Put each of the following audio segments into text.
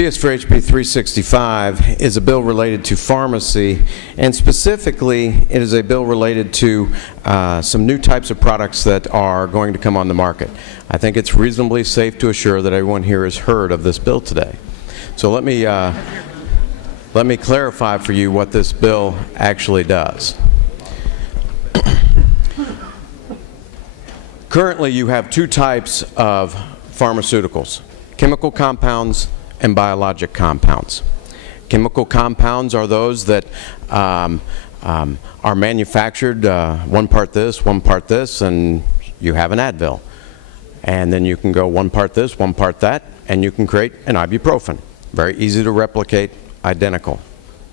CS for HB 365 is a bill related to pharmacy, and specifically it is a bill related to some new types of products that are going to come on the market. I think it's reasonably safe to assure that everyone here has heard of this bill today. So let me clarify for you what this bill actually does. Currently you have two types of pharmaceuticals: chemical compounds and biologic compounds. Chemical compounds are those that are manufactured, one part this, and you have an Advil. And then you can go one part this, one part that, and you can create an ibuprofen. Very easy to replicate, identical.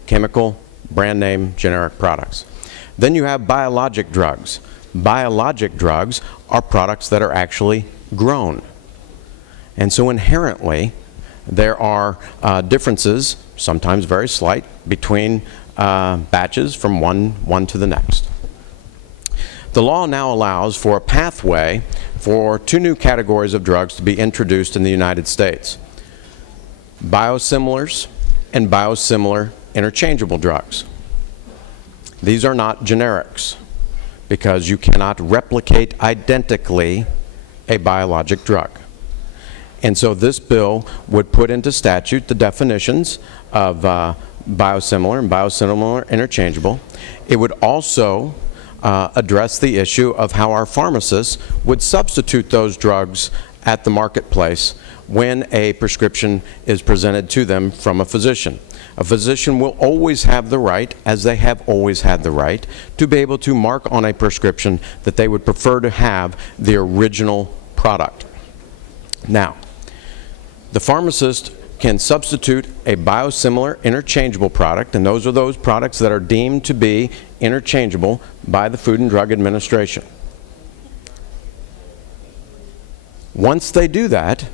Chemical, brand name, generic products. Then you have biologic drugs. Biologic drugs are products that are actually grown. And so inherently, there are differences, sometimes very slight, between batches from one to the next. The law now allows for a pathway for two new categories of drugs to be introduced in the United States: biosimilars and biosimilar interchangeable drugs. These are not generics, because you cannot replicate identically a biologic drug. And so this bill would put into statute the definitions of biosimilar and biosimilar interchangeable. It would also address the issue of how our pharmacists would substitute those drugs at the marketplace when a prescription is presented to them from a physician. A physician will always have the right, as they have always had the right, to be able to mark on a prescription that they would prefer to have the original product. Now, the pharmacist can substitute a biosimilar interchangeable product, and those are those products that are deemed to be interchangeable by the Food and Drug Administration. Once they do that,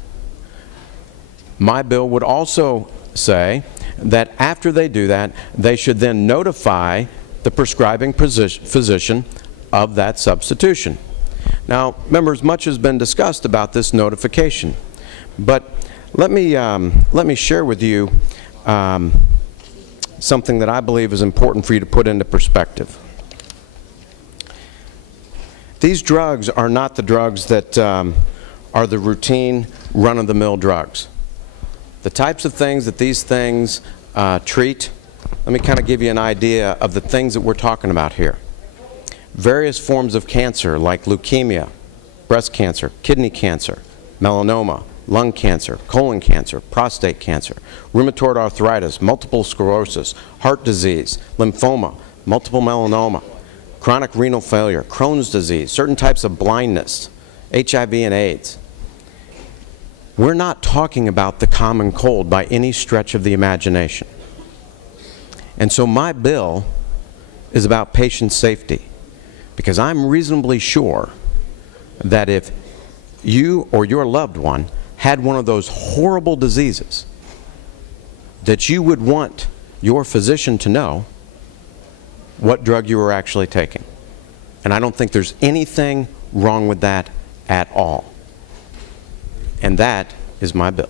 my bill would also say that after they do that, they should then notify the prescribing physician of that substitution. Now, members, much has been discussed about this notification, but let me share with you something that I believe is important for you to put into perspective. These drugs are not the drugs that are the routine run-of-the-mill drugs. The types of things that these things treat, let me kind of give you an idea of the things that we're talking about here. Various forms of cancer like leukemia, breast cancer, kidney cancer, melanoma, lung cancer, colon cancer, prostate cancer, rheumatoid arthritis, multiple sclerosis, heart disease, lymphoma, multiple melanoma, chronic renal failure, Crohn's disease, certain types of blindness, HIV and AIDS. We're not talking about the common cold by any stretch of the imagination. And so my bill is about patient safety, because I'm reasonably sure that if you or your loved one had one of those horrible diseases, that you would want your physician to know what drug you were actually taking. And I don't think there's anything wrong with that at all. And that is my bill.